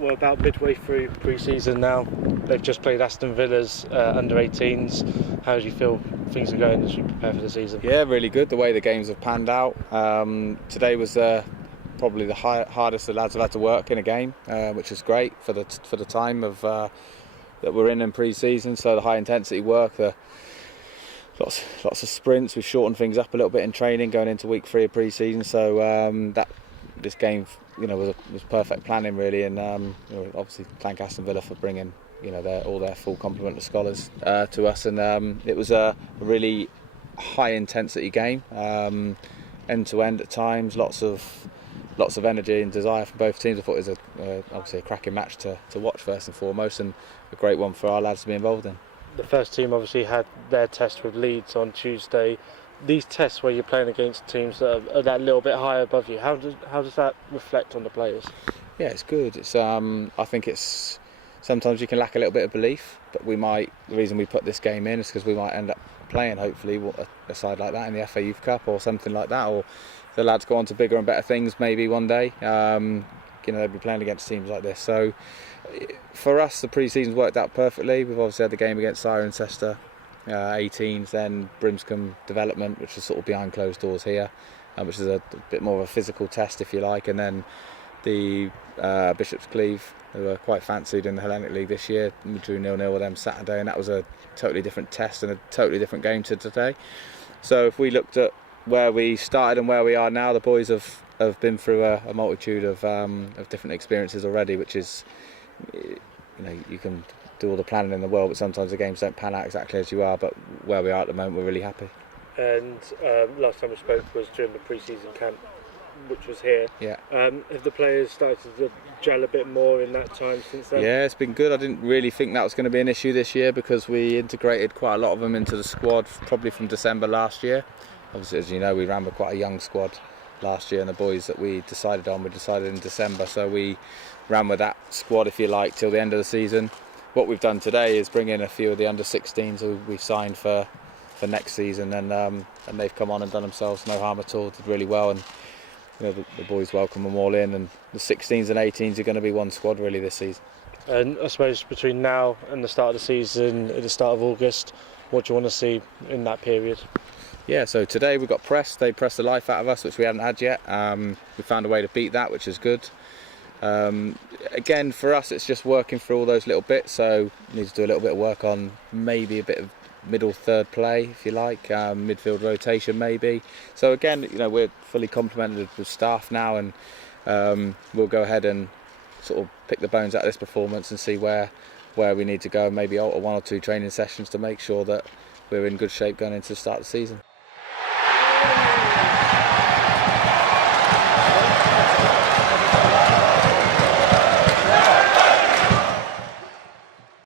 we're about midway through pre-season now. They've just played Aston Villa's under-18s. How do you feel things are going as you prepare for the season? Yeah, really good. The way the games have panned out. Today was probably the hardest the lads have had to work in a game, which is great for the time of that we're in pre-season. So the high intensity work, the lots of sprints. We've shortened things up a little bit in training going into week 3 of pre-season. So this game, was perfect planning really, and obviously thank Aston Villa for bringing all their full complement of scholars to us, and it was a really high intensity game, end to end at times. Lots of energy and desire from both teams. I thought it was obviously a cracking match to watch first and foremost, and a great one for our lads to be involved in. The first team obviously had their test with Leeds on Tuesday. These tests where you're playing against teams that are that little bit higher above you, how does that reflect on the players? Yeah, it's good. It's I think it's sometimes you can lack a little bit of belief, but the reason we put this game in is because we might end up playing hopefully a side like that in the FA Youth Cup or something like that, or the lads go on to bigger and better things maybe one day. They'll be playing against teams like this. So for us, the pre-season's worked out perfectly. We've obviously had the game against Cirencester 18s, then Brimscombe Development, which is sort of behind closed doors here, which is a bit more of a physical test if you like, and then the Bishop's Cleeve, who were quite fancied in the Hellenic League this year. We drew 0-0 with them Saturday, and that was a totally different test and a totally different game to today. So if we looked at where we started and where we are now, the boys have been through a multitude of different experiences already, which is, you can do all the planning in the world, but sometimes the games don't pan out exactly as you are. But where we are at the moment, we're really happy. And last time we spoke was during the pre-season camp, which was here. Yeah. Have the players started to gel a bit more in that time since then? Yeah, it's been good. I didn't really think that was going to be an issue this year because we integrated quite a lot of them into the squad probably from December last year. Obviously, as you know, we ran with quite a young squad last year, and the boys that we decided in December, so we ran with that squad, if you like, till the end of the season. What we've done today is bring in a few of the under-16s who we've signed for next season, and they've come on and done themselves no harm at all, did really well, and the boys welcome them all in, and the 16s and 18s are going to be one squad really this season. And I suppose between now and the start of the season, at the start of August, what do you want to see in that period? Yeah, so today we've got press. They pressed the life out of us, which we hadn't had yet. We found a way to beat that, which is good. Again, for us, it's just working through all those little bits. So we need to do a little bit of work on maybe a bit of middle third play, if you like, midfield rotation maybe. So again, we're fully complemented with staff now, and we'll go ahead and sort of pick the bones out of this performance and see where we need to go, and maybe alter 1 or 2 training sessions to make sure that we're in good shape going into the start of the season.